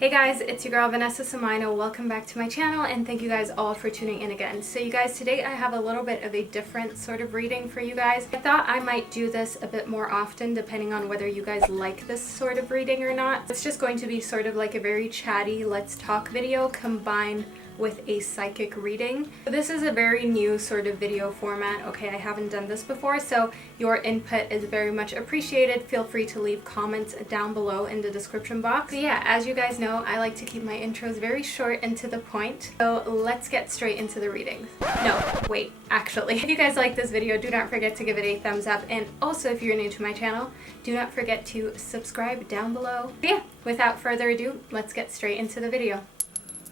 Hey guys, it's your girl Vanessa. Welcome back to my channel and thank you guys all for tuning in again. So you guys, today I have a little bit of a different sort of reading for you guys. I thought I might do this a bit more often depending on whether you guys like this sort of reading or not. It's just going to be sort of like a very chatty let's talk video combined with a psychic reading. So this is a very new sort of video format. Okay, I haven't done this before, so your input is very much appreciated. Feel free to leave comments down below in the description box. So yeah, as you guys know, I like to keep my intros very short and to the point. So let's get straight into the readings. No, wait, actually. If you guys like this video, do not forget to give it a thumbs up. And also, if you're new to my channel, do not forget to subscribe down below. But yeah, without further ado, let's get straight into the video.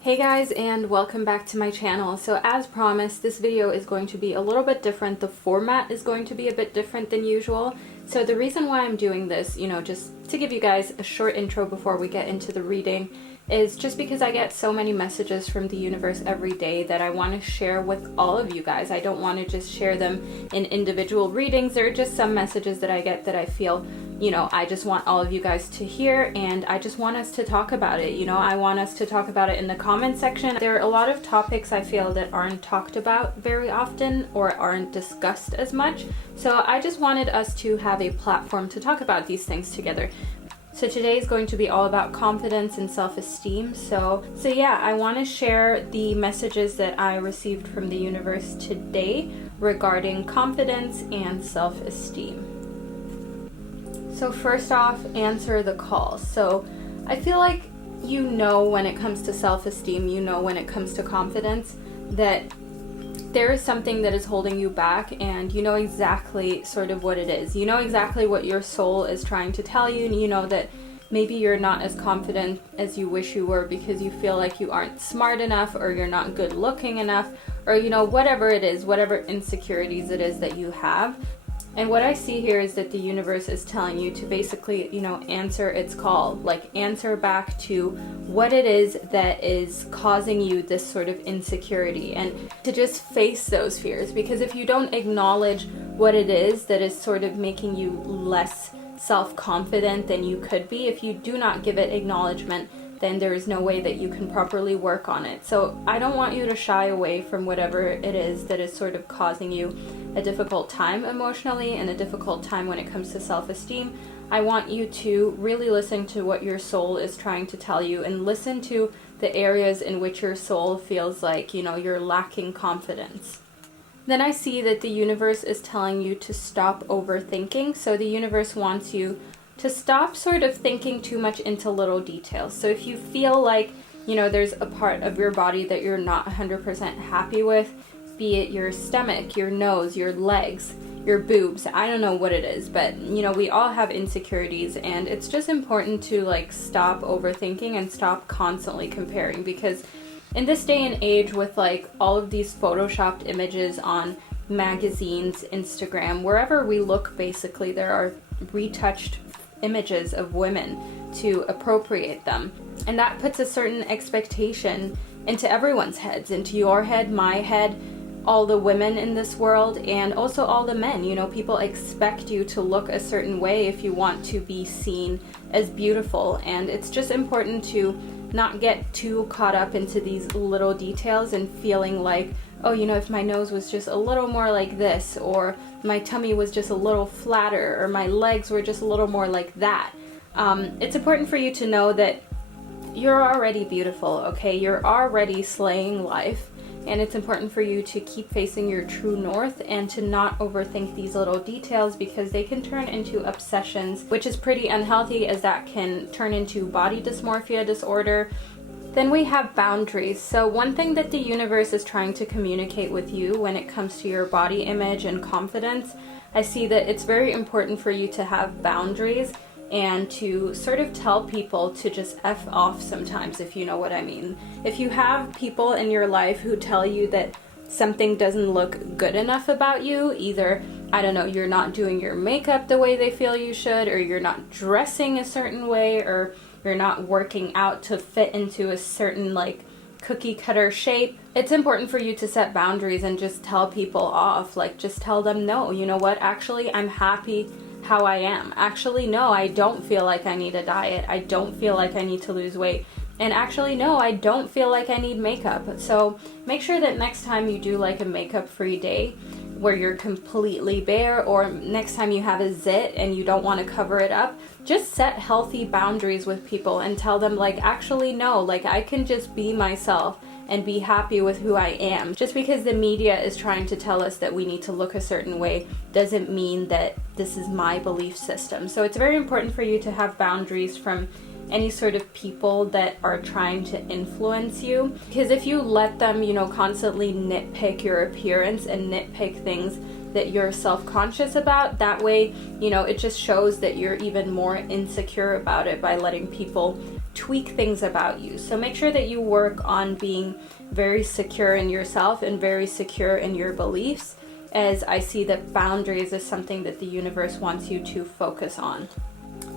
Hey guys, and welcome back to my channel. So as promised, this video is going to be a little bit different. The format is going to be a bit different than usual. So the reason why I'm doing this, just to give you guys a short intro before we get into the reading, is just because I get so many messages from the universe every day that I want to share with all of you guys. I don't want to just share them in individual readings. There are just some messages that I get that I feel, I just want all of you guys to hear, and I just want us to talk about it. I want us to talk about it in the comment section. There are a lot of topics I feel that aren't talked about very often or aren't discussed as much. So I just wanted us to have a platform to talk about these things together. So today is going to be all about confidence and self-esteem. So yeah, I want to share the messages that I received from the universe today regarding confidence and self-esteem. So first off, answer the call. So I feel like when it comes to self-esteem, when it comes to confidence, that there is something that is holding you back, and you know exactly sort of what it is. You know exactly what your soul is trying to tell you, and you know that maybe you're not as confident as you wish you were because you feel like you aren't smart enough, or you're not good looking enough, or whatever it is, whatever insecurities it is that you have. And what I see here is that the universe is telling you to basically, answer its call, like answer back to what it is that is causing you this sort of insecurity, and to just face those fears. Because if you don't acknowledge what it is that is sort of making you less self-confident than you could be, if you do not give it acknowledgement, then there is no way that you can properly work on it. So I don't want you to shy away from whatever it is that is sort of causing you a difficult time emotionally and a difficult time when it comes to self-esteem. I want you to really listen to what your soul is trying to tell you, and listen to the areas in which your soul feels like, you're lacking confidence. Then I see that the universe is telling you to stop overthinking. So the universe wants you to stop sort of thinking too much into little details. So if you feel like, there's a part of your body that you're not 100% happy with, be it your stomach, your nose, your legs, your boobs, I don't know what it is, but we all have insecurities, and it's just important to stop overthinking and stop constantly comparing. Because in this day and age, with all of these photoshopped images on magazines, Instagram, wherever we look, basically there are retouched images of women to appropriate them, and that puts a certain expectation into everyone's heads, into your head, my head, all the women in this world, and also all the men. People expect you to look a certain way if you want to be seen as beautiful, and it's just important to not get too caught up into these little details and feeling like, oh, if my nose was just a little more like this, or my tummy was just a little flatter, or my legs were just a little more like that. It's important for you to know that you're already beautiful, okay? You're already slaying life, and it's important for you to keep facing your true north and to not overthink these little details, because they can turn into obsessions, which is pretty unhealthy, as that can turn into body dysmorphia disorder. Then we have boundaries. So one thing that the universe is trying to communicate with you when it comes to your body image and confidence, I see that it's very important for you to have boundaries and to sort of tell people to just F off sometimes, if you know what I mean. If you have people in your life who tell you that something doesn't look good enough about you, either, I don't know, you're not doing your makeup the way they feel you should, or you're not dressing a certain way, or you're not working out to fit into a certain cookie cutter shape, it's important for you to set boundaries and just tell people off. Just tell them, no, you know what, actually I'm happy how I am. Actually, no, I don't feel like I need a diet. I don't feel like I need to lose weight. and actually, no, I don't feel like I need makeup. So make sure that next time you do like a makeup-free day where you're completely bare, or next time you have a zit and you don't want to cover it up, just set healthy boundaries with people and tell them like, actually, no, like I can just be myself and be happy with who I am. Just because the media is trying to tell us that we need to look a certain way doesn't mean that this is my belief system. So it's very important for you to have boundaries from any sort of people that are trying to influence you. Because if you let them, you know, constantly nitpick your appearance and nitpick things that you're self-conscious about, that way, you know, it just shows that you're even more insecure about it by letting people tweak things about you. So make sure that you work on being very secure in yourself and very secure in your beliefs, as I see that boundaries is something that the universe wants you to focus on.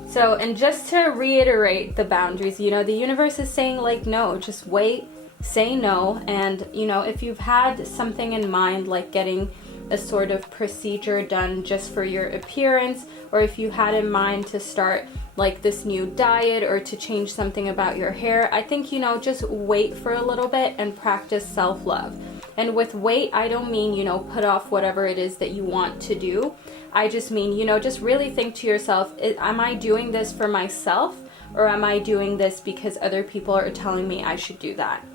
So, and just to reiterate the boundaries, you know, the universe is saying like, no, just wait, say no. And, you know, if you've had something in mind, like getting a sort of procedure done just for your appearance, or if you had in mind to start like this new diet or to change something about your hair, I think, you know, just wait for a little bit and practice self-love. And with wait, I don't mean, you know, put off whatever it is that you want to do. I just mean, you know, just really think to yourself, am I doing this for myself, or am I doing this because other people are telling me I should do that?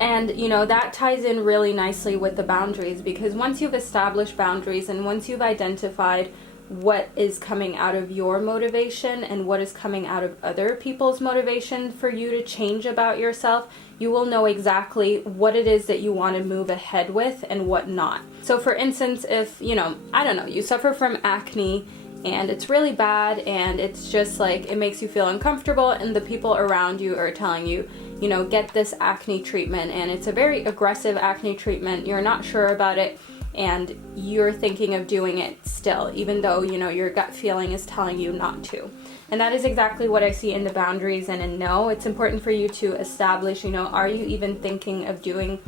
And, you know, that ties in really nicely with the boundaries, because once you've established boundaries and once you've identified what is coming out of your motivation and what is coming out of other people's motivation for you to change about yourself, you will know exactly what it is that you want to move ahead with and what not. So for instance, if, you know, I don't know, you suffer from acne and it's really bad and it's just like, it makes you feel uncomfortable, and the people around you are telling you, you know, get this acne treatment, and it's a very aggressive acne treatment, you're not sure about it, and you're thinking of doing it still, even though, you know, your gut feeling is telling you not to. And that is exactly what I see in the boundaries and in no. It's important for you to establish, you know, are you even thinking of doing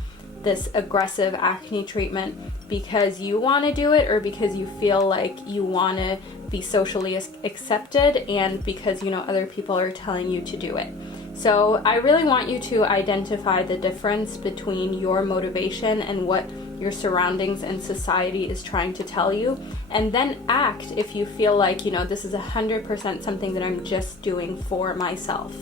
this aggressive acne treatment because you want to do it, or because you feel like you want to be socially accepted and because, you know, other people are telling you to do it. So I really want you to identify the difference between your motivation and what your surroundings and society is trying to tell you, and then act if you feel like, you know, this is 100% something that I'm just doing for myself.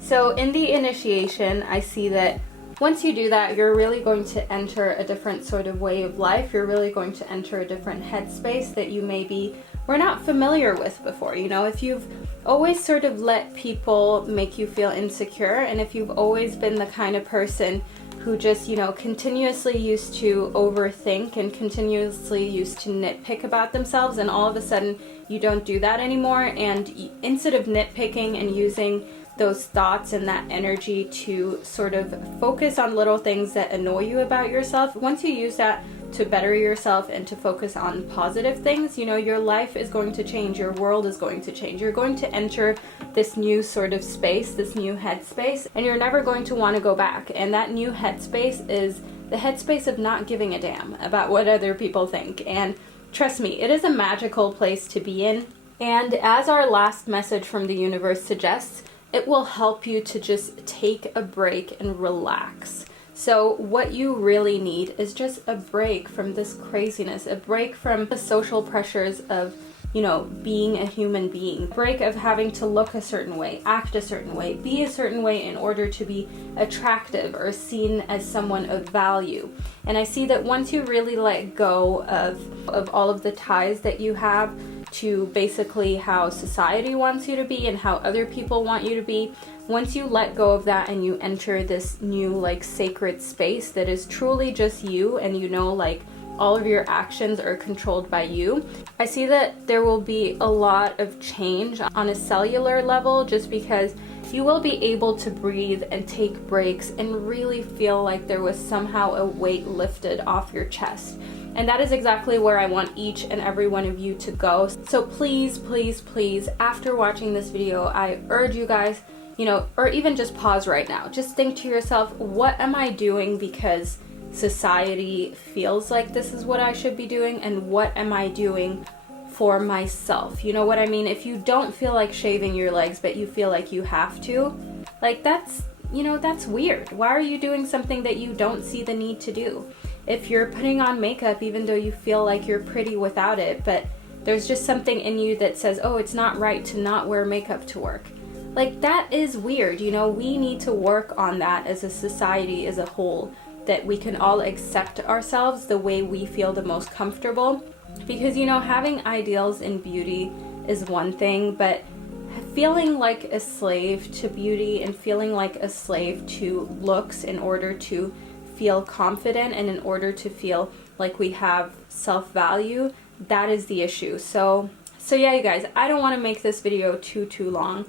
So in the initiation, I see that once you do that, you're really going to enter a different sort of way of life. You're really going to enter a different headspace that you maybe were not familiar with before. You know, if you've always sort of let people make you feel insecure, and if you've always been the kind of person who just, you know, continuously used to overthink and continuously used to nitpick about themselves, and all of a sudden you don't do that anymore, and instead of nitpicking and using those thoughts and that energy to sort of focus on little things that annoy you about yourself, once you use that to better yourself and to focus on positive things, you know, your life is going to change, your world is going to change. You're going to enter this new sort of space, this new headspace, and you're never going to want to go back. And that new headspace is the headspace of not giving a damn about what other people think. And trust me, it is a magical place to be in. And as our last message from the universe suggests, it will help you to just take a break and relax. So what you really need is just a break from this craziness, a break from the social pressures of, you know, being a human being, a break of having to look a certain way, act a certain way, be a certain way in order to be attractive or seen as someone of value. And I see that once you really let go of all of the ties that you have to basically how society wants you to be and how other people want you to be, once you let go of that and you enter this new like sacred space that is truly just you, and you know, like all of your actions are controlled by you, I see that there will be a lot of change on a cellular level, just because you will be able to breathe and take breaks and really feel like there was somehow a weight lifted off your chest. And that is exactly where I want each and every one of you to go. So please, please, please, after watching this video, I urge you guys, you know, or even just pause right now. Just think to yourself, what am I doing because society feels like this is what I should be doing, and what am I doing for myself? You know what I mean? If you don't feel like shaving your legs, but you feel like you have to, like that's you know, that's weird. Why are you doing something that you don't see the need to do? If you're putting on makeup even though you feel like you're pretty without it, but there's just something in you that says, oh, it's not right to not wear makeup to work. Like, that is weird, you know? We need to work on that as a society as a whole, that we can all accept ourselves the way we feel the most comfortable. Because, you know, having ideals in beauty is one thing, but feeling like a slave to beauty and feeling like a slave to looks in order to feel confident and in order to feel like we have self-value, that is the issue. So yeah, you guys, I don't want to make this video too long.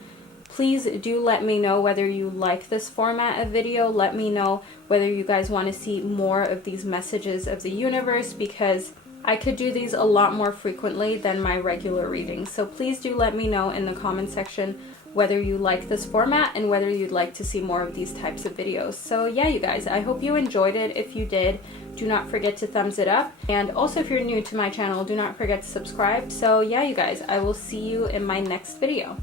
Please do let me know whether you like this format of video. Let me know whether you guys want to see more of these messages of the universe, because I could do these a lot more frequently than my regular readings. So please do let me know in the comment section whether you like this format and whether you'd like to see more of these types of videos. So yeah, you guys, I hope you enjoyed it. If you did, do not forget to thumbs it up. And also, if you're new to my channel, do not forget to subscribe. So yeah, you guys, I will see you in my next video.